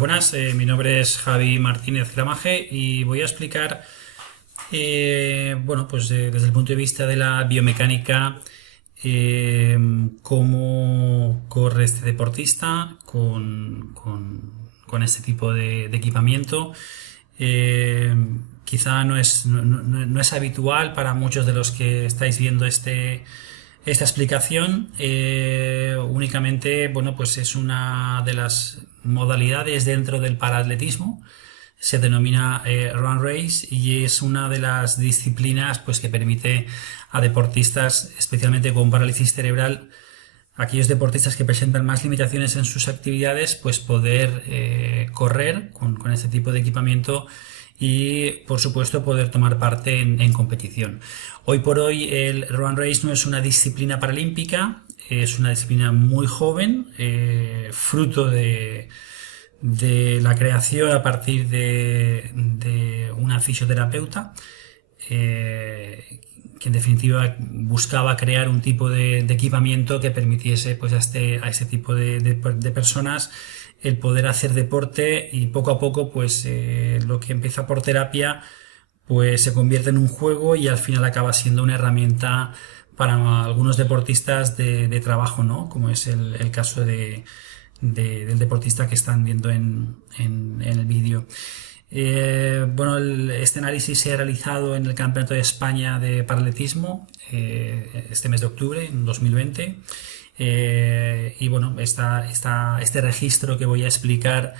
Buenas, mi nombre es Javi Martínez Gramaje y voy a explicar, desde el punto de vista de la biomecánica, eh, cómo corre este deportista con este tipo de equipamiento. Eh, Quizá no es habitual para muchos de los que estáis viendo esta explicación. Únicamente, pues es una de las modalidades dentro del paraatletismo. Se denomina Run Race y es una de las disciplinas pues que permite a deportistas, especialmente con parálisis cerebral, aquellos deportistas que presentan más limitaciones en sus actividades, pues poder correr con este tipo de equipamiento y, por supuesto, poder tomar parte en competición. Hoy por hoy el Run Race no es una disciplina paralímpica, es una disciplina muy joven, fruto de la creación a partir de una fisioterapeuta que en definitiva buscaba crear un tipo de equipamiento que permitiese pues a este tipo de personas el poder hacer deporte, y poco a poco pues lo que empieza por terapia pues se convierte en un juego y al final acaba siendo una herramienta para algunos deportistas de trabajo, ¿no? Como es el caso del deportista que están viendo en el vídeo. Este análisis se ha realizado en el Campeonato de España de Paraletismo este mes de octubre, en 2020. Este registro que voy a explicar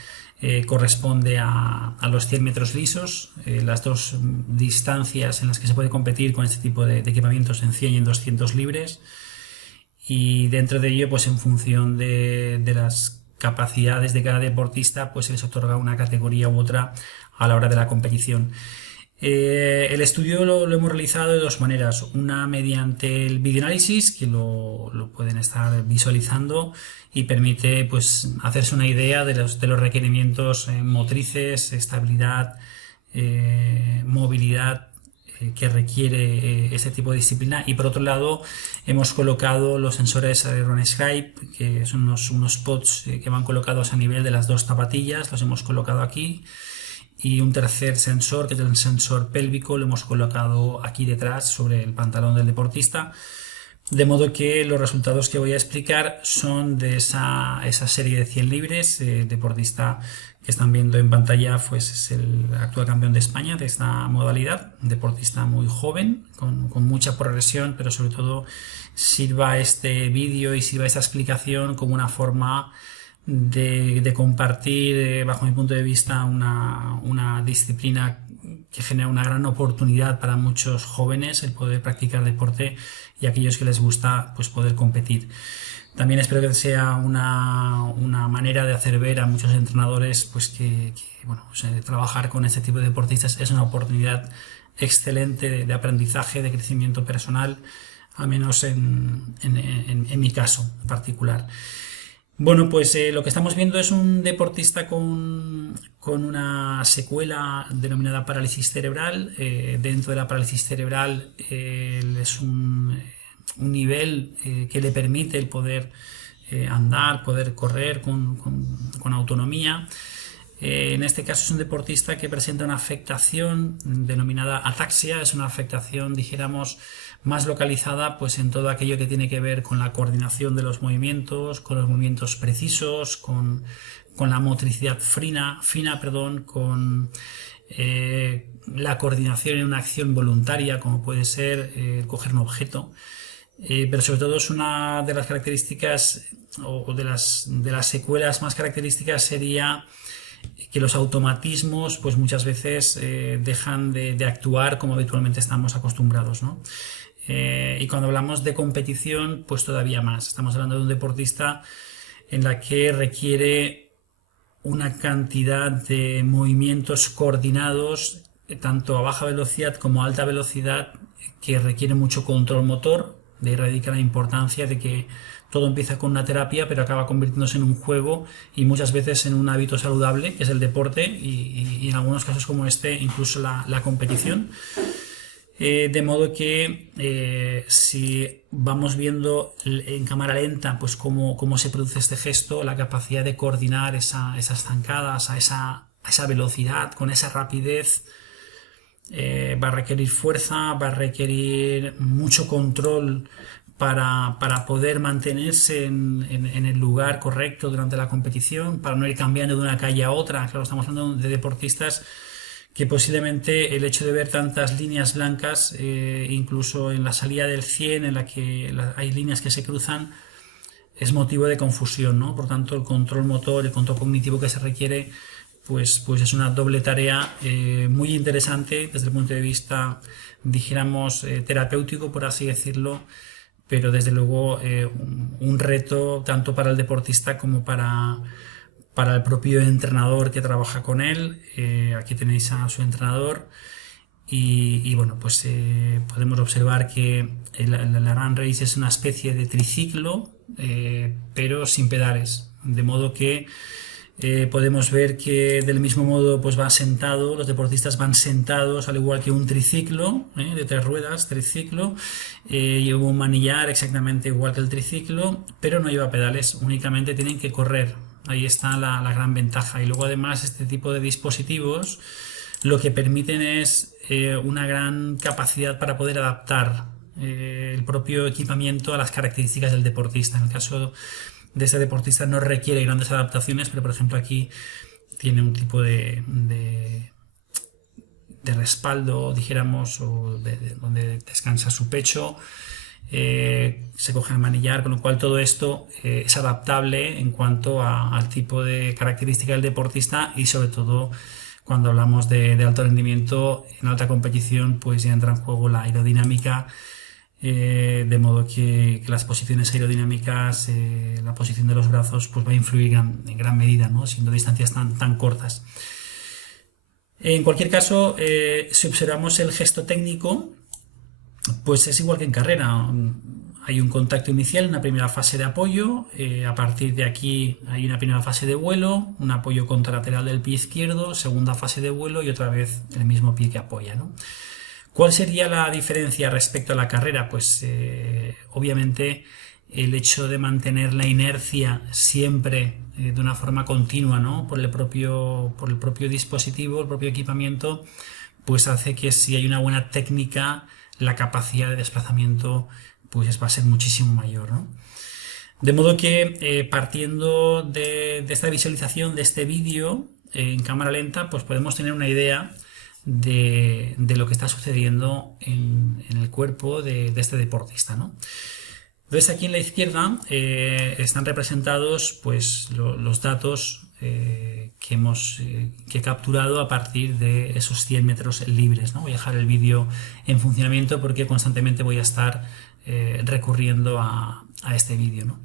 corresponde a los 100 metros lisos, las dos distancias en las que se puede competir con este tipo de equipamientos, en 100 y en 200 libres, y dentro de ello, pues en función de las capacidades de cada deportista, pues se les otorga una categoría u otra a la hora de la competición. El estudio lo hemos realizado de dos maneras: una mediante el videoanálisis, que lo pueden estar visualizando y permite pues hacerse una idea de los requerimientos motrices, estabilidad, movilidad que requiere este tipo de disciplina. Y por otro lado hemos colocado los sensores RunScribe, que son unos pods que van colocados a nivel de las dos zapatillas, los hemos colocado aquí, y un tercer sensor, que es el sensor pélvico, lo hemos colocado aquí detrás sobre el pantalón del deportista, de modo que los resultados que voy a explicar son de esa serie de 100 libres. El deportista que están viendo en pantalla pues es el actual campeón de España de esta modalidad, un deportista muy joven, con mucha progresión, pero sobre todo sirva este vídeo y sirva esta explicación como una forma de compartir, bajo mi punto de vista, una disciplina que genera una gran oportunidad para muchos jóvenes, el poder practicar deporte, y aquellos que les gusta pues poder competir. También espero que sea una manera de hacer ver a muchos entrenadores pues que trabajar con este tipo de deportistas es una oportunidad excelente de aprendizaje, de crecimiento personal, al menos en mi caso en particular. Lo que estamos viendo es un deportista con una secuela denominada parálisis cerebral. Dentro de la parálisis cerebral es un nivel que le permite el poder andar, poder correr con autonomía. En este caso es un deportista que presenta una afectación denominada ataxia. Es una afectación, dijéramos, más localizada pues en todo aquello que tiene que ver con la coordinación de los movimientos, con los movimientos precisos, con la motricidad fina, con la coordinación en una acción voluntaria, como puede ser coger un objeto. Pero sobre todo es una de las características, o de las secuelas más características, sería que los automatismos pues muchas veces dejan de actuar como habitualmente estamos acostumbrados, ¿no? Y cuando hablamos de competición, pues todavía más. Estamos hablando de un deportista en la que requiere una cantidad de movimientos coordinados, tanto a baja velocidad como a alta velocidad, que requiere mucho control motor. De ahí radica la importancia de que todo empieza con una terapia, pero acaba convirtiéndose en un juego y muchas veces en un hábito saludable, que es el deporte, y en algunos casos como este, incluso la competición. de modo que si vamos viendo en cámara lenta pues cómo se produce este gesto, la capacidad de coordinar esas zancadas a esa velocidad, con esa rapidez, va a requerir fuerza, va a requerir mucho control para poder mantenerse en el lugar correcto durante la competición, para no ir cambiando de una calle a otra. Claro, estamos hablando de deportistas que posiblemente el hecho de ver tantas líneas blancas, incluso en la salida del 100, en la que hay líneas que se cruzan, es motivo de confusión, ¿no? Por tanto, el control motor, el control cognitivo que se requiere, pues es una doble tarea muy interesante desde el punto de vista, dijéramos, terapéutico, por así decirlo, pero desde luego un reto tanto para el deportista como para el propio entrenador que trabaja con él. Aquí tenéis a su entrenador y bueno, pues podemos observar que la Run Race es una especie de triciclo, pero sin pedales, de modo que podemos ver que del mismo modo pues va sentado, los deportistas van sentados al igual que un triciclo de 3 ruedas, triciclo, lleva un manillar exactamente igual que el triciclo, pero no lleva pedales, únicamente tienen que correr. Ahí está la gran ventaja. Y luego además este tipo de dispositivos lo que permiten es una gran capacidad para poder adaptar el propio equipamiento a las características del deportista. En el caso de este deportista no requiere grandes adaptaciones, pero por ejemplo aquí tiene un tipo de respaldo, dijéramos, o donde descansa su pecho. Se coge el manillar, con lo cual todo esto es adaptable en cuanto al tipo de característica del deportista y sobre todo cuando hablamos de alto rendimiento en alta competición, pues ya entra en juego la aerodinámica, de modo que las posiciones aerodinámicas, la posición de los brazos, pues va a influir en gran medida, ¿no? Siendo distancias tan cortas. En cualquier caso, si observamos el gesto técnico, pues es igual que en carrera. Hay un contacto inicial, una primera fase de apoyo, a partir de aquí hay una primera fase de vuelo, un apoyo contralateral del pie izquierdo, segunda fase de vuelo y otra vez el mismo pie que apoya, ¿no? ¿Cuál sería la diferencia respecto a la carrera? Pues obviamente el hecho de mantener la inercia siempre de una forma continua, ¿no? por el propio dispositivo, el propio equipamiento, pues hace que si hay una buena técnica, la capacidad de desplazamiento pues va a ser muchísimo mayor, ¿no? De modo que partiendo de esta visualización de este vídeo en cámara lenta, pues podemos tener una idea de lo que está sucediendo en el cuerpo de este deportista, ¿no? Entonces aquí en la izquierda están representados pues los datos que he capturado a partir de esos 100 metros libres, ¿no? Voy a dejar el vídeo en funcionamiento porque constantemente voy a estar recurriendo a este vídeo, ¿no?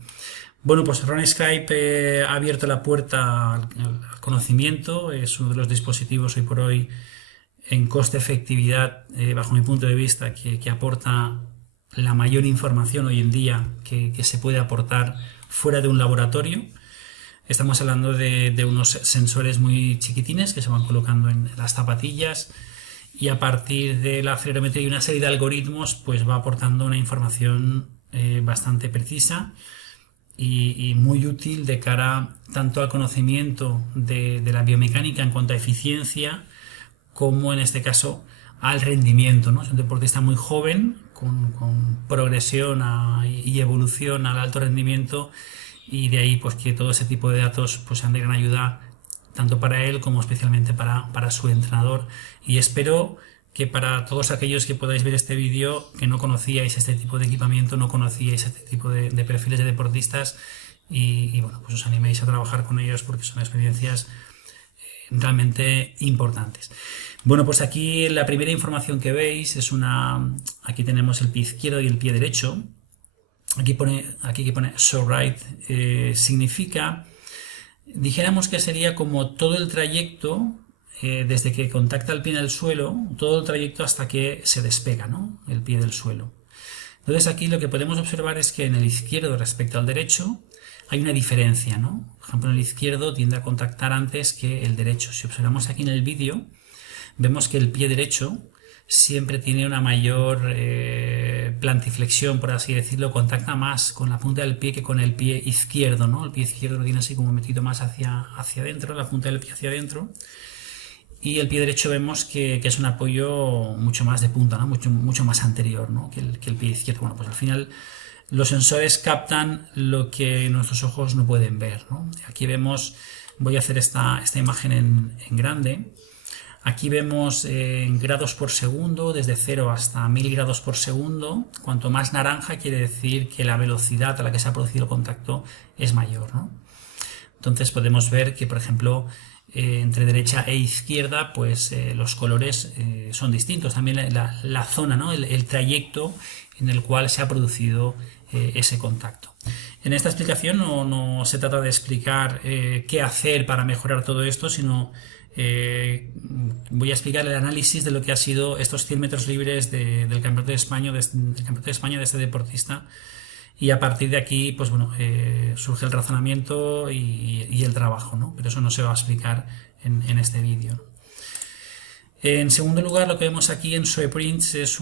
Bueno, pues RunScribe ha abierto la puerta al conocimiento, es uno de los dispositivos hoy por hoy en coste-efectividad, bajo mi punto de vista, que aporta la mayor información hoy en día que se puede aportar fuera de un laboratorio. Estamos hablando de unos sensores muy chiquitines que se van colocando en las zapatillas y a partir de la acelerometría y una serie de algoritmos pues va aportando una información bastante precisa y muy útil de cara tanto al conocimiento de la biomecánica en cuanto a eficiencia como en este caso al rendimiento, ¿no? Es un deportista muy joven con progresión y evolución al alto rendimiento y de ahí pues que todo ese tipo de datos pues sean de gran ayuda tanto para él como especialmente para su entrenador, y espero que para todos aquellos que podáis ver este vídeo que no conocíais este tipo de equipamiento, no conocíais este tipo de perfiles de deportistas y bueno, pues os animéis a trabajar con ellos porque son experiencias realmente importantes. Bueno, pues aquí la primera información que veis es aquí tenemos el pie izquierdo y el pie derecho. Aquí que pone so right, significa, dijéramos que sería como todo el trayecto desde que contacta el pie en el suelo, todo el trayecto hasta que se despega, ¿no? El pie del suelo. Entonces aquí lo que podemos observar es que en el izquierdo respecto al derecho hay una diferencia, ¿no? Por ejemplo, en el izquierdo tiende a contactar antes que el derecho. Si observamos aquí en el vídeo, vemos que el pie derecho siempre tiene una mayor plantiflexión, por así decirlo, contacta más con la punta del pie que con el pie izquierdo, ¿no? El pie izquierdo lo tiene así como metido más hacia adentro, la punta del pie hacia adentro. Y el pie derecho vemos que es un apoyo mucho más de punta, ¿no? Mucho más anterior, ¿no? que el pie izquierdo. Bueno, pues al final los sensores captan lo que nuestros ojos no pueden ver, ¿no? Aquí vemos, voy a hacer esta imagen en grande. Aquí vemos en grados por segundo, desde 0 hasta 1000 grados por segundo. Cuanto más naranja quiere decir que la velocidad a la que se ha producido el contacto es mayor, ¿no? Entonces podemos ver que, por ejemplo, entre derecha e izquierda, pues los colores son distintos. También la zona, ¿no? el trayecto en el cual se ha producido ese contacto. En esta explicación no se trata de explicar qué hacer para mejorar todo esto, sino voy a explicar el análisis de lo que ha sido estos 100 metros libres del Campeonato de España, de este deportista. Y a partir de aquí, pues bueno, surge el razonamiento y el trabajo, ¿no? Pero eso no se va a explicar en este vídeo, ¿no? En segundo lugar, lo que vemos aquí en SoePrints es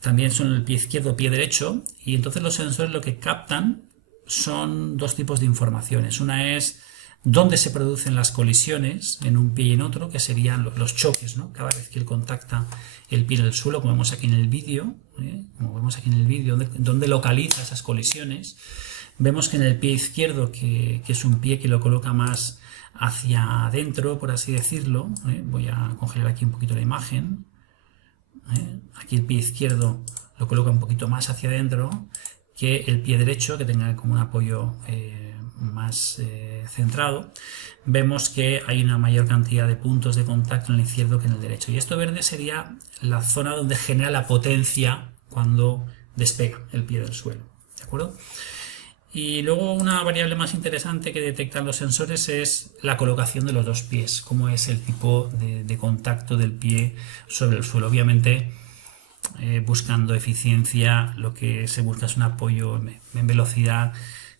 también son el pie izquierdo o pie derecho, y entonces los sensores lo que captan son dos tipos de informaciones. Una es dónde se producen las colisiones en un pie y en otro, que serían los choques, ¿no? Cada vez que él contacta el pie en el suelo, como vemos aquí en el vídeo, donde localiza esas colisiones. Vemos que en el pie izquierdo, que es un pie que lo coloca más hacia adentro, por así decirlo, voy a congelar aquí un poquito la imagen. Aquí el pie izquierdo lo coloca un poquito más hacia adentro que el pie derecho, que tenga como un apoyo más centrado. Vemos que hay una mayor cantidad de puntos de contacto en el izquierdo que en el derecho, y esto verde sería la zona donde genera la potencia cuando despega el pie del suelo, ¿de acuerdo? Y luego una variable más interesante que detectan los sensores es la colocación de los dos pies, cómo es el tipo de contacto del pie sobre el suelo. Obviamente, buscando eficiencia, lo que se busca es un apoyo en velocidad,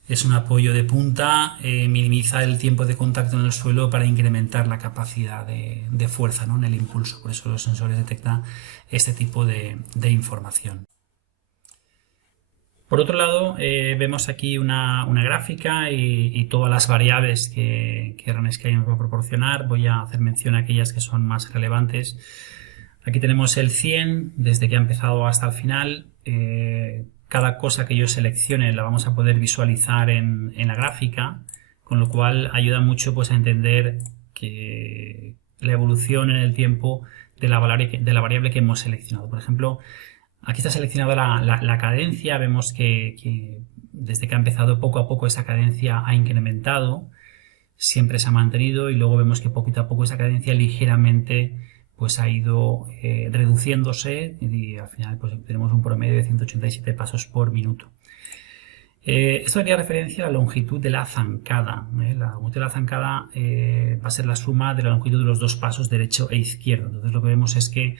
es un apoyo de punta, minimiza el tiempo de contacto en el suelo para incrementar la capacidad de fuerza, ¿no? En el impulso. Por eso los sensores detectan este tipo de información. Por otro lado, vemos aquí una gráfica y todas las variables que RunSky nos va a proporcionar. Voy a hacer mención a aquellas que son más relevantes. Aquí tenemos el 100, desde que ha empezado hasta el final. Cada cosa que yo seleccione la vamos a poder visualizar en la gráfica, con lo cual ayuda mucho, pues, a entender que la evolución en el tiempo de la variable que hemos seleccionado. Por ejemplo, aquí está seleccionada la cadencia. Vemos que desde que ha empezado, poco a poco esa cadencia ha incrementado, siempre se ha mantenido, y luego vemos que poquito a poco esa cadencia ligeramente pues ha ido reduciéndose, y al final pues tenemos un promedio de 187 pasos por minuto. Esto haría referencia a la longitud de la zancada. La longitud de la zancada va a ser la suma de la longitud de los dos pasos derecho e izquierdo. Entonces lo que vemos es que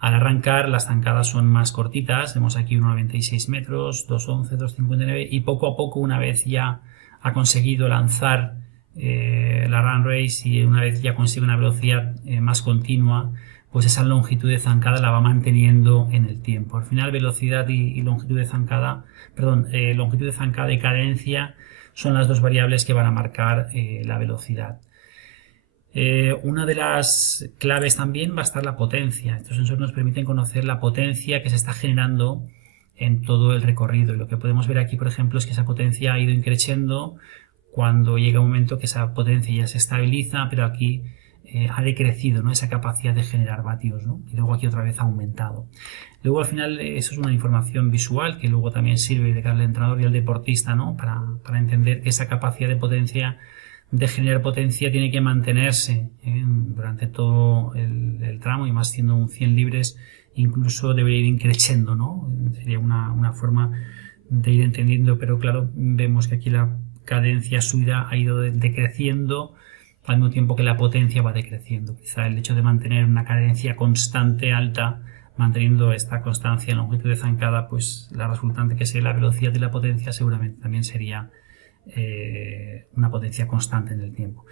al arrancar las zancadas son más cortitas. Vemos aquí 1,96 metros, 2,11, 2,59, y poco a poco, una vez ya ha conseguido lanzar la run race y una vez ya consigue una velocidad más continua, pues esa longitud de zancada la va manteniendo en el tiempo. Al final, velocidad y longitud de zancada, longitud de zancada y cadencia son las dos variables que van a marcar la velocidad. Una de las claves también va a estar la potencia. Estos sensores nos permiten conocer la potencia que se está generando en todo el recorrido, y lo que podemos ver aquí, por ejemplo, es que esa potencia ha ido increciendo cuando llega un momento que esa potencia ya se estabiliza, pero aquí ha decrecido, ¿no? Esa capacidad de generar vatios, ¿no? Y luego aquí otra vez ha aumentado. Luego, al final, eso es una información visual que luego también sirve de cara al entrenador y al deportista, ¿no? Para entender que esa capacidad de generar potencia tiene que mantenerse durante todo el tramo, y más siendo un 100 libres, incluso debería ir increciendo, ¿no? Sería una forma de ir entendiendo, pero claro, vemos que aquí la cadencia subida ha ido decreciendo al mismo tiempo que la potencia va decreciendo. Quizá el hecho de mantener una cadencia constante alta, manteniendo esta constancia en longitud de zancada, pues la resultante, que sería la velocidad y la potencia, seguramente también sería una potencia constante en el tiempo.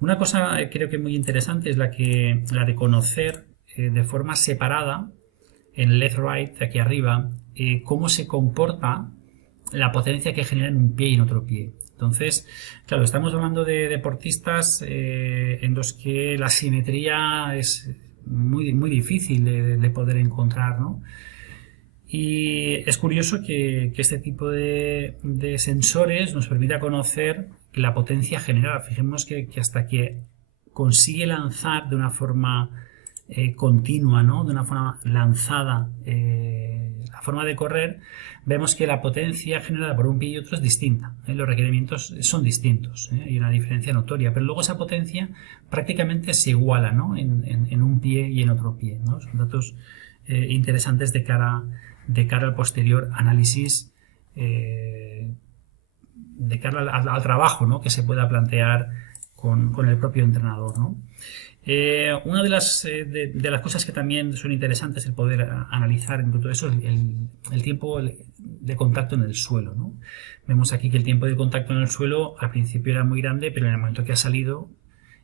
Una cosa creo que muy interesante es la de conocer de forma separada en left-right, aquí arriba, cómo se comporta la potencia que genera en un pie y en otro pie. Entonces, claro, estamos hablando de deportistas en los que la simetría es muy, muy difícil de poder encontrar, ¿no? Y es curioso que este tipo de sensores nos permita conocer la potencia generada. Fijemos que hasta que consigue lanzar de una forma continua, ¿no? De una forma lanzada la forma de correr, vemos que la potencia generada por un pie y otro es distinta. Los requerimientos son distintos, hay una diferencia notoria, pero luego esa potencia prácticamente se iguala, ¿no? en un pie y en otro pie, ¿no? Son datos interesantes de cara al posterior análisis, de cara al trabajo, ¿no? que se pueda plantear con el propio entrenador, ¿no? Una de las cosas que también son interesantes el poder analizar en todo eso es el tiempo de contacto en el suelo, ¿no? Vemos aquí que el tiempo de contacto en el suelo al principio era muy grande, pero en el momento que ha salido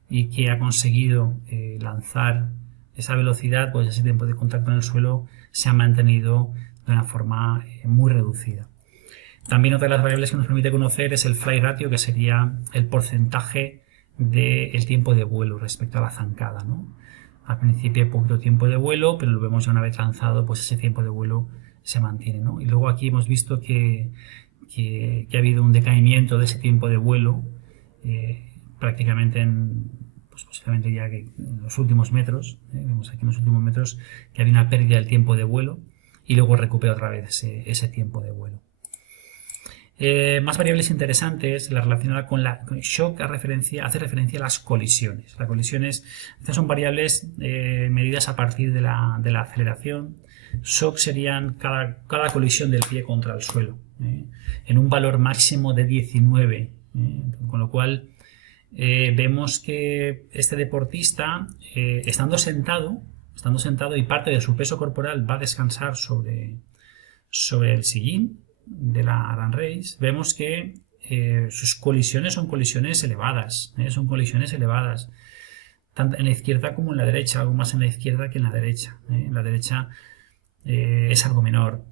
y que ha conseguido lanzar esa velocidad, pues ese tiempo de contacto en el suelo se ha mantenido de una forma muy reducida. También otra de las variables que nos permite conocer es el fly ratio, que sería el porcentaje del tiempo de vuelo respecto a la zancada, ¿no? Al principio hay poquito tiempo de vuelo, pero lo vemos ya una vez lanzado, pues ese tiempo de vuelo se mantiene, ¿no? Y luego aquí hemos visto que ha habido un decaimiento de ese tiempo de vuelo prácticamente pues posiblemente ya que en los últimos metros, vemos aquí en los últimos metros que había una pérdida del tiempo de vuelo y luego recupera otra vez ese tiempo de vuelo. Más variables interesantes, la relacionada con shock hace referencia a las colisiones. Las colisiones, estas son variables medidas a partir de la aceleración. Shock serían cada colisión del pie contra el suelo, en un valor máximo de 19, con lo cual vemos que este deportista, estando sentado y parte de su peso corporal va a descansar sobre el sillín de la Run Race, vemos que sus colisiones son colisiones elevadas, tanto en la izquierda como en la derecha, algo más en la izquierda que en la derecha. En la derecha es algo menor.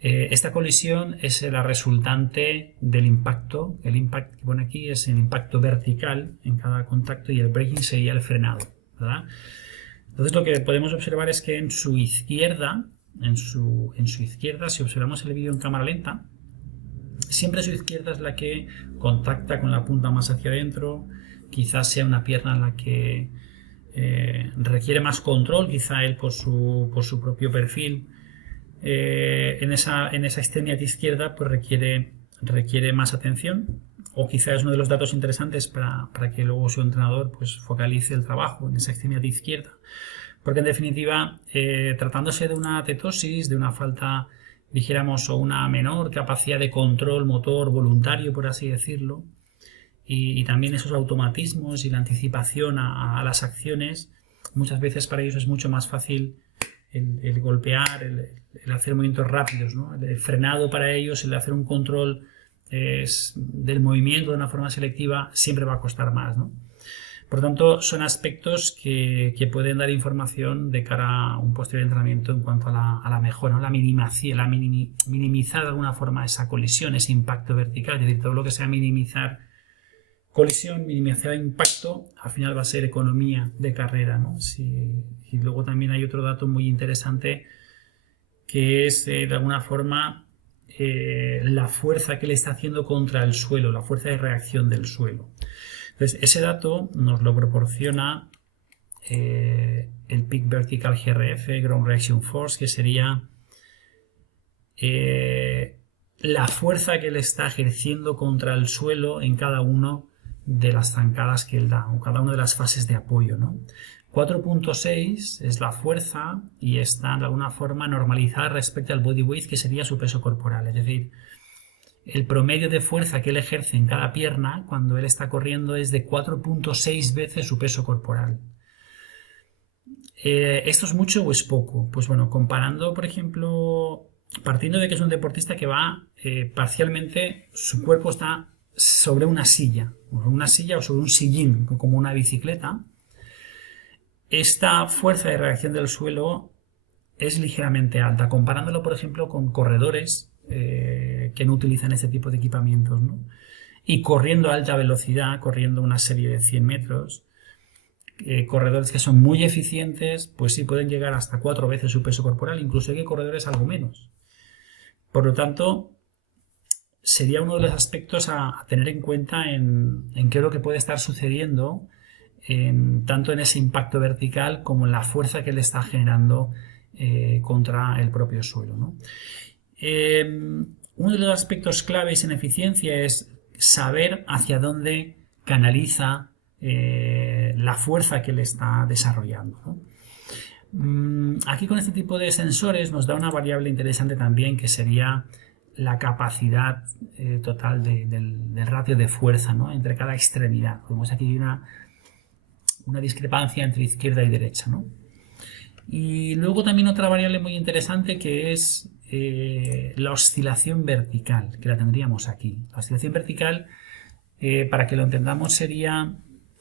Esta colisión es la resultante del impacto. El impacto que pone aquí es el impacto vertical en cada contacto y el braking sería el frenado, ¿verdad? Entonces lo que podemos observar es que en su izquierda, si observamos el vídeo en cámara lenta, siempre su izquierda es la que contacta con la punta más hacia adentro. Quizás sea una pierna en la que requiere más control, quizá él por su propio perfil en esa extremidad izquierda pues requiere más atención, o quizá es uno de los datos interesantes para que luego su entrenador pues focalice el trabajo en esa extremidad izquierda. Porque en definitiva, tratándose de una tetosis, de una falta, dijéramos, o una menor capacidad de control motor voluntario, por así decirlo, y también esos automatismos y la anticipación a las acciones, muchas veces para ellos es mucho más fácil el golpear, el hacer movimientos rápidos, ¿no? El frenado para ellos, el hacer un control del movimiento de una forma selectiva, siempre va a costar más, ¿no? Por lo tanto, son aspectos que pueden dar información de cara a un posterior entrenamiento en cuanto a la mejora, ¿no? Minimizar de alguna forma esa colisión, ese impacto vertical, es decir, todo lo que sea minimizar colisión, minimizar impacto, al final va a ser economía de carrera, ¿no? Y luego también hay otro dato muy interesante que es de alguna forma la fuerza que le está haciendo contra el suelo, la fuerza de reacción del suelo. Entonces, ese dato nos lo proporciona el Peak Vertical GRF, Ground Reaction Force, que sería la fuerza que él está ejerciendo contra el suelo en cada una de las zancadas que él da, o cada una de las fases de apoyo, ¿no? 4.6 es la fuerza y está de alguna forma normalizada respecto al body weight, que sería su peso corporal, es decir, el promedio de fuerza que él ejerce en cada pierna cuando él está corriendo es de 4.6 veces su peso corporal. ¿Esto es mucho o es poco? Pues bueno, comparando, por ejemplo, partiendo de que es un deportista que va parcialmente, su cuerpo está sobre una silla o sobre un sillín, como una bicicleta. esta fuerza de reacción del suelo es ligeramente alta, comparándolo, por ejemplo, con corredores que no utilizan este tipo de equipamientos, ¿no? Y corriendo a alta velocidad, corriendo una serie de 100 metros, corredores que son muy eficientes, pues sí pueden llegar hasta 4 veces su peso corporal, incluso hay corredores algo menos. Por lo tanto, sería uno de los aspectos a tener en cuenta en qué es lo que puede estar sucediendo tanto en ese impacto vertical como en la fuerza que le está generando contra el propio suelo, ¿no? Uno de los aspectos claves en eficiencia es saber hacia dónde canaliza la fuerza que le está desarrollando, ¿no? Aquí con este tipo de sensores nos da una variable interesante también, que sería la capacidad total del ratio de fuerza, ¿no?, entre cada extremidad. Vemos aquí una discrepancia entre izquierda y derecha, ¿no? Y luego también otra variable muy interesante, que es la oscilación vertical, que la tendríamos aquí. La oscilación vertical, para que lo entendamos, sería,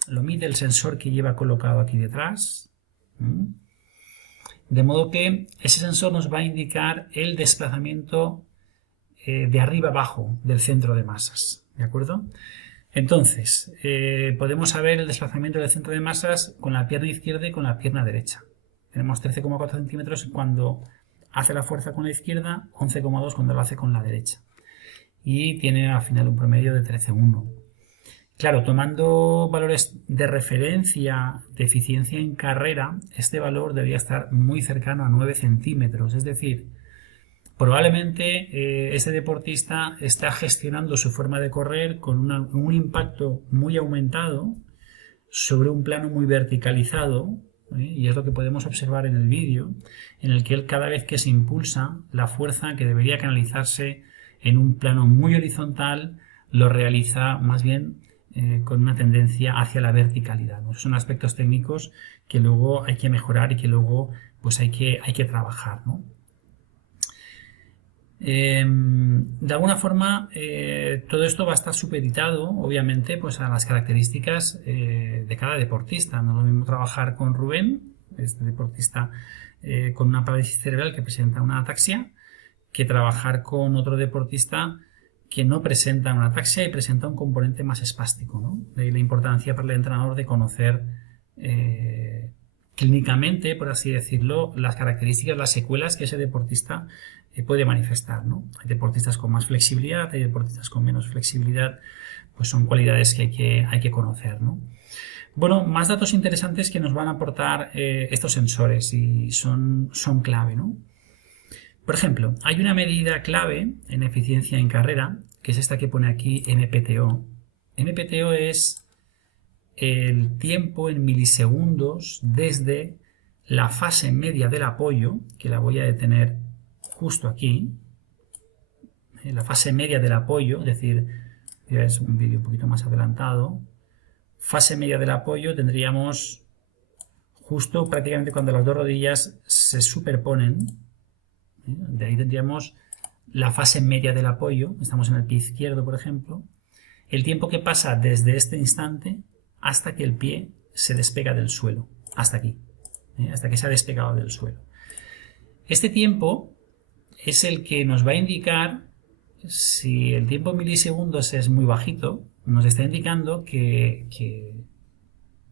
lo mide el sensor que lleva colocado aquí detrás. De modo que ese sensor nos va a indicar el desplazamiento de arriba abajo del centro de masas, ¿de acuerdo? Entonces, podemos saber el desplazamiento del centro de masas con la pierna izquierda y con la pierna derecha. Tenemos 13,4 centímetros cuando hace la fuerza con la izquierda, 11,2 cuando lo hace con la derecha. Y tiene al final un promedio de 13,1. Claro, tomando valores de referencia de eficiencia en carrera, este valor debería estar muy cercano a 9 centímetros. Es decir, probablemente este deportista está gestionando su forma de correr con un impacto muy aumentado sobre un plano muy verticalizado, y es lo que podemos observar en el vídeo, en el que él, cada vez que se impulsa, la fuerza que debería canalizarse en un plano muy horizontal lo realiza más bien con una tendencia hacia la verticalidad, ¿no? Son aspectos técnicos que luego hay que mejorar y que luego pues hay que trabajar, ¿no? De alguna forma, todo esto va a estar supeditado, obviamente, pues a las características de cada deportista. No es lo mismo trabajar con Rubén, este deportista con una parálisis cerebral que presenta una ataxia, que trabajar con otro deportista que no presenta una ataxia y presenta un componente más espástico, ¿no? De ahí la importancia para el entrenador de conocer clínicamente, por así decirlo, las características, las secuelas que ese deportista puede manifestar, ¿no? Hay deportistas con más flexibilidad, hay deportistas con menos flexibilidad, pues son cualidades que hay que conocer, ¿no? Bueno, más datos interesantes que nos van a aportar estos sensores, y son clave, ¿no? Por ejemplo, hay una medida clave en eficiencia en carrera, que es esta que pone aquí, MPTO. MPTO es el tiempo en milisegundos desde la fase media del apoyo, que la voy a detener justo aquí, la fase media del apoyo, es decir, es un vídeo un poquito más adelantado. Fase media del apoyo tendríamos justo prácticamente cuando las dos rodillas se superponen. De ahí tendríamos la fase media del apoyo, estamos en el pie izquierdo, por ejemplo, el tiempo que pasa desde este instante hasta que el pie se despega del suelo, hasta aquí, hasta que se ha despegado del suelo. Este tiempo es el que nos va a indicar, si el tiempo en milisegundos es muy bajito, nos está indicando que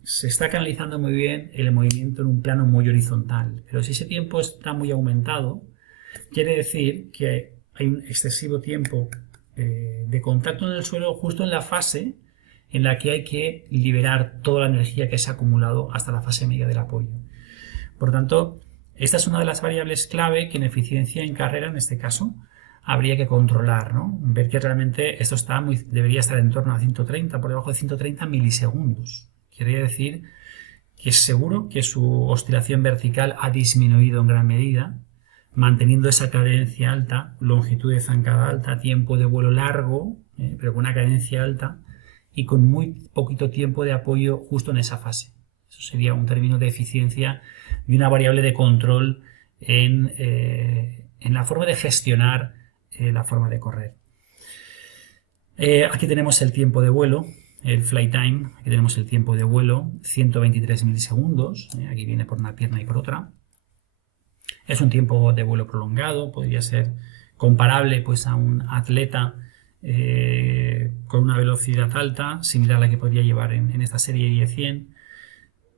se está canalizando muy bien el movimiento en un plano muy horizontal. Pero si ese tiempo está muy aumentado, quiere decir que hay un excesivo tiempo de contacto en el suelo justo en la fase en la que hay que liberar toda la energía que se ha acumulado hasta la fase media del apoyo. Por tanto, esta es una de las variables clave que en eficiencia en carrera, en este caso, habría que controlar, ¿no? Ver que realmente esto debería estar en torno a 130, por debajo de 130 milisegundos. Quiere decir que es seguro que su oscilación vertical ha disminuido en gran medida, manteniendo esa cadencia alta, longitud de zancada alta, tiempo de vuelo largo, pero con una cadencia alta y con muy poquito tiempo de apoyo justo en esa fase. Eso sería un término de eficiencia y una variable de control en la forma de gestionar la forma de correr. Aquí tenemos el tiempo de vuelo. el flight time, aquí tenemos el tiempo de vuelo, 123 milisegundos, aquí viene por una pierna y por otra. Es un tiempo de vuelo prolongado, podría ser comparable pues, a un atleta con una velocidad alta, similar a la que podría llevar en esta serie 10-100.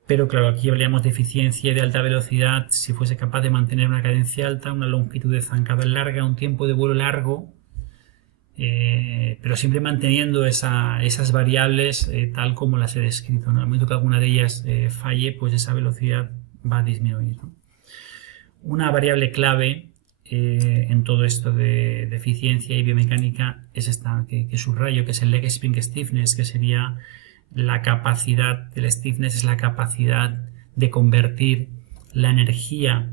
Pero claro, aquí hablaríamos de eficiencia y de alta velocidad si fuese capaz de mantener una cadencia alta, una longitud de zancada larga, un tiempo de vuelo largo, pero siempre manteniendo esas variables tal como las he descrito, ¿no? En el momento que alguna de ellas falle, pues esa velocidad va a disminuir, ¿no? Una variable clave en todo esto de eficiencia y biomecánica es esta que subrayo, que es el leg spring stiffness, que sería la capacidad del stiffness, es la capacidad de convertir la energía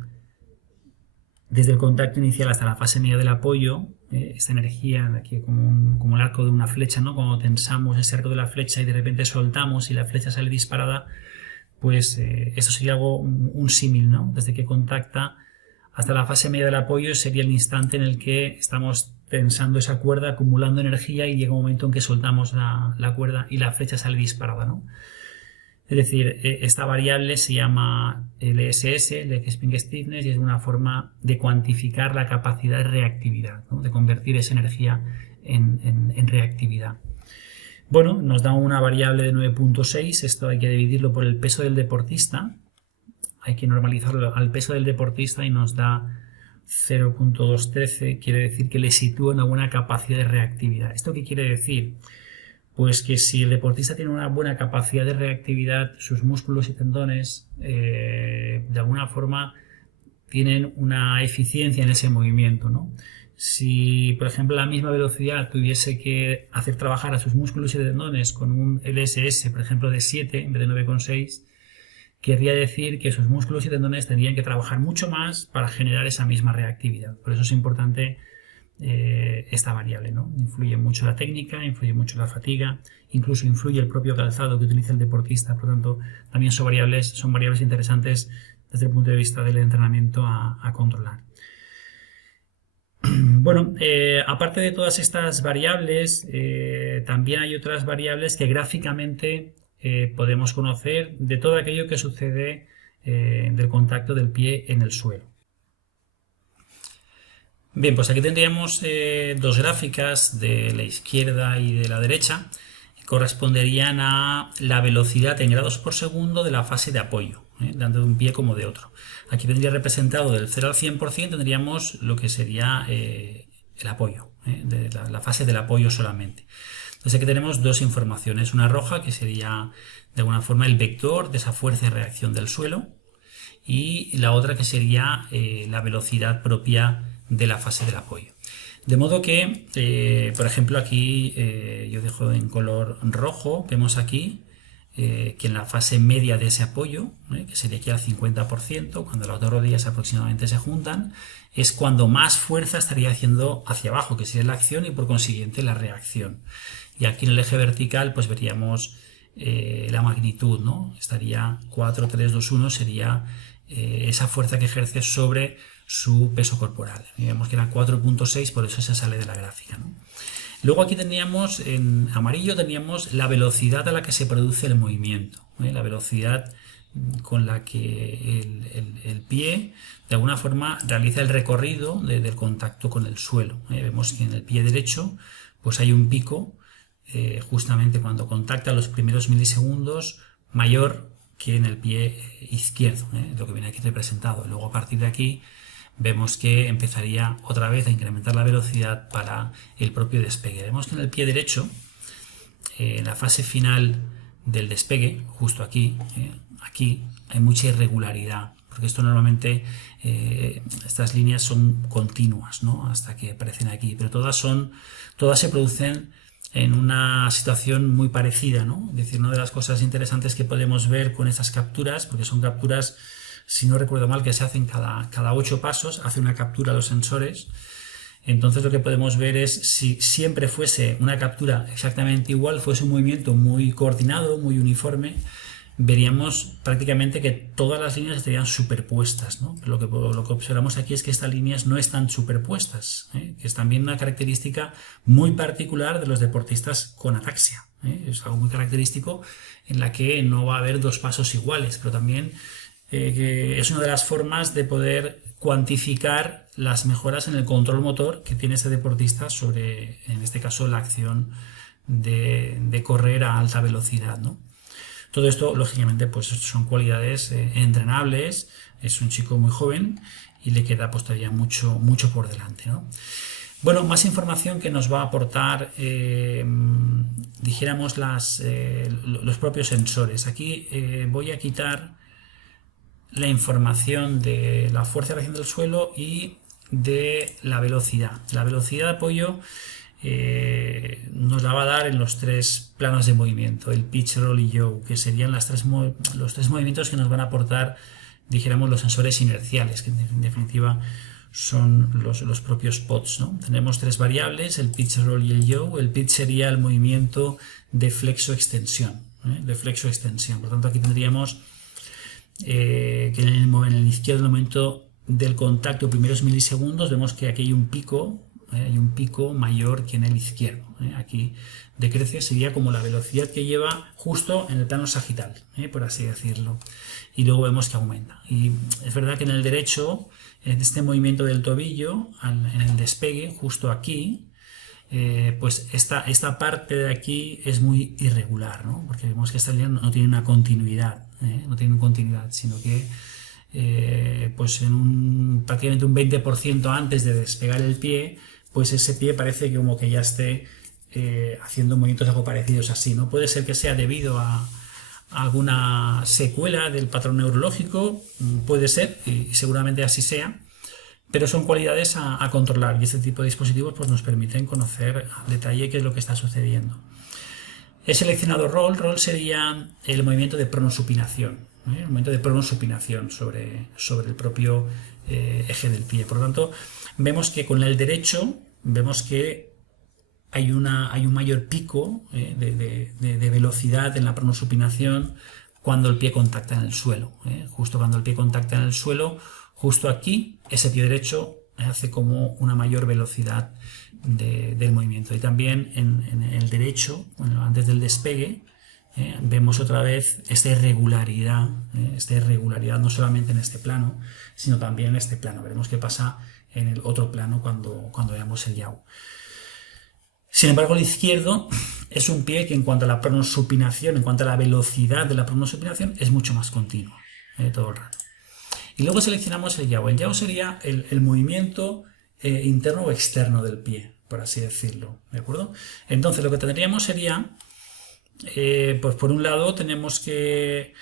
desde el contacto inicial hasta la fase media del apoyo, esta energía aquí como el arco de una flecha, ¿no? Cuando tensamos ese arco de la flecha y de repente soltamos y la flecha sale disparada, pues esto sería algo, un símil, ¿no? Desde que contacta hasta la fase media del apoyo sería el instante en el que estamos tensando esa cuerda, acumulando energía, y llega un momento en que soltamos la cuerda y la flecha sale disparada, ¿no? Es decir, esta variable se llama LSS, Leg Spring Stiffness, y es una forma de cuantificar la capacidad de reactividad, ¿no? De convertir esa energía en reactividad. Bueno, nos da una variable de 9.6, esto hay que dividirlo por el peso del deportista, hay que normalizarlo al peso del deportista y nos da 0.213, quiere decir que le sitúa una buena capacidad de reactividad. ¿Esto qué quiere decir? Pues que si el deportista tiene una buena capacidad de reactividad, sus músculos y tendones de alguna forma tienen una eficiencia en ese movimiento, ¿no? Si, por ejemplo, a la misma velocidad tuviese que hacer trabajar a sus músculos y tendones con un LSS, por ejemplo, de 7 en vez de 9,6, querría decir que sus músculos y tendones tendrían que trabajar mucho más para generar esa misma reactividad. Por eso es importante esta variable, ¿no? Influye mucho la técnica, influye mucho la fatiga, incluso influye el propio calzado que utiliza el deportista. Por lo tanto, también son variables interesantes desde el punto de vista del entrenamiento a controlar. Bueno, aparte de todas estas variables, también hay otras variables que gráficamente podemos conocer de todo aquello que sucede del contacto del pie en el suelo. Bien, pues aquí tendríamos dos gráficas de la izquierda y de la derecha que corresponderían a la velocidad en grados por segundo de la fase de apoyo, tanto de un pie como de otro. Aquí vendría representado del 0 al 100%, tendríamos lo que sería el apoyo, de la fase del apoyo solamente. Entonces aquí tenemos dos informaciones, una roja que sería de alguna forma el vector de esa fuerza de reacción del suelo, y la otra que sería la velocidad propia de la fase del apoyo. De modo que, por ejemplo, aquí yo dejo en color rojo, vemos aquí que en la fase media de ese apoyo, que sería aquí al 50%, cuando las dos rodillas aproximadamente se juntan, es cuando más fuerza estaría haciendo hacia abajo, que sería la acción y por consiguiente la reacción. Y aquí en el eje vertical pues veríamos la magnitud, ¿no? Estaría 4, 3, 2, 1, sería esa fuerza que ejerce sobre su peso corporal. Y vemos que era 4.6, por eso se sale de la gráfica, ¿no? Luego aquí teníamos, en amarillo, teníamos la velocidad a la que se produce el movimiento, la velocidad con la que el pie de alguna forma realiza el recorrido del contacto con el suelo. Vemos que en el pie derecho pues hay un pico justamente cuando contacta los primeros milisegundos mayor que en el pie izquierdo, lo que viene aquí representado. Luego a partir de aquí vemos que empezaría otra vez a incrementar la velocidad para el propio despegue. Vemos que en el pie derecho, en la fase final del despegue, justo aquí, aquí hay mucha irregularidad, porque esto normalmente, estas líneas son continuas, ¿no? Hasta que aparecen aquí, pero todas se producen en una situación muy parecida, ¿no? Es decir, una de las cosas interesantes que podemos ver con estas capturas, porque son capturas, si no recuerdo mal, que se hacen cada 8 pasos, hace una captura a los sensores. Entonces lo que podemos ver es, si siempre fuese una captura exactamente igual, fuese un movimiento muy coordinado, muy uniforme, veríamos prácticamente que todas las líneas estarían superpuestas, ¿no? Lo que observamos aquí es que estas líneas no están superpuestas, que es también una característica muy particular de los deportistas con ataxia. Es algo muy característico en la que no va a haber dos pasos iguales, pero también que es una de las formas de poder cuantificar las mejoras en el control motor que tiene ese deportista sobre, en este caso, la acción de correr a alta velocidad, ¿no? Todo esto, lógicamente, pues son cualidades entrenables. Es un chico muy joven y le queda pues todavía mucho por delante, ¿no? Bueno, más información que nos va a aportar, dijéramos, los propios sensores. Aquí voy a quitar la información de la fuerza de reacción del suelo y de la velocidad. La velocidad de apoyo nos la va a dar en los tres planos de movimiento, el pitch, roll y yaw, que serían los tres movimientos que nos van a aportar, dijéramos, los sensores inerciales, que en definitiva son los propios PODs, ¿no? Tenemos tres variables, el pitch, roll y el yaw. El pitch sería el movimiento de flexo-extensión, Por tanto, aquí tendríamos que en el izquierdo, el momento del contacto, primeros milisegundos, vemos que aquí hay un pico mayor que en el izquierdo. Aquí decrece, sería como la velocidad que lleva justo en el plano sagital, por así decirlo, y luego vemos que aumenta. Y es verdad que en el derecho, en este movimiento del tobillo, en el despegue, justo aquí, pues esta parte de aquí es muy irregular, ¿no? Porque vemos que esta línea no tiene una continuidad, sino que pues prácticamente un 20% antes de despegar el pie, pues ese pie parece que como que ya esté haciendo movimientos algo parecidos así, ¿no? Puede ser que sea debido a alguna secuela del patrón neurológico, puede ser, y seguramente así sea, pero son cualidades a controlar, y este tipo de dispositivos pues nos permiten conocer al detalle qué es lo que está sucediendo. He seleccionado roll. Roll sería el movimiento de pronosupinación, el movimiento de pronosupinación sobre el propio eje del pie. Por lo tanto, vemos que con el derecho vemos que hay un mayor pico de velocidad en la pronosupinación cuando el pie contacta en el suelo. Justo cuando el pie contacta en el suelo, justo aquí, ese pie derecho hace como una mayor velocidad del movimiento. Y también en el derecho, antes del despegue, vemos otra vez esta irregularidad no solamente en este plano, sino también en este plano. Veremos qué pasa en el otro plano cuando veamos el yaw. Sin embargo, el izquierdo es un pie que en cuanto a la pronosupinación, en cuanto a la velocidad de la pronosupinación, es mucho más continuo todo el rato. Y luego seleccionamos el yaw. El yaw sería el movimiento interno o externo del pie, por así decirlo, ¿de acuerdo? Entonces lo que tendríamos sería, pues por un lado tenemos que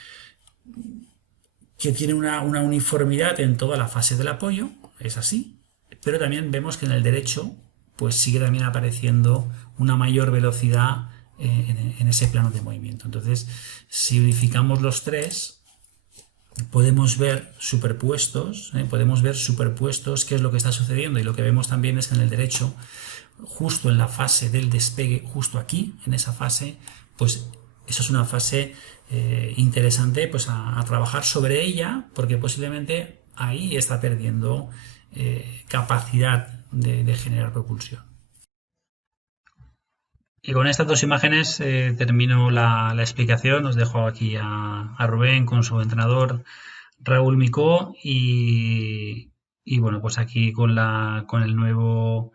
tiene una uniformidad en toda la fase del apoyo, es así, pero también vemos que en el derecho pues sigue también apareciendo una mayor velocidad en ese plano de movimiento. Entonces, si unificamos los tres, podemos ver superpuestos qué es lo que está sucediendo, y lo que vemos también es que en el derecho, justo en la fase del despegue, justo aquí, en esa fase, pues eso es una fase interesante pues a trabajar sobre ella, porque posiblemente ahí está perdiendo capacidad de generar propulsión. Y con estas dos imágenes termino la explicación. Os dejo aquí a Rubén con su entrenador Raúl Micó y bueno, pues aquí con la nueva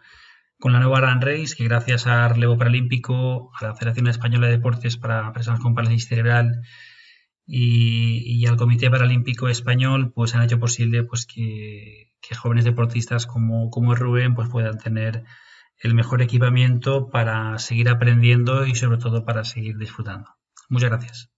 Run Race, que gracias al relevo paralímpico, a la Federación Española de Deportes para Personas con Parálisis Cerebral y al Comité Paralímpico Español, pues han hecho posible pues que jóvenes deportistas como Rubén pues puedan tener el mejor equipamiento para seguir aprendiendo y sobre todo para seguir disfrutando. Muchas gracias.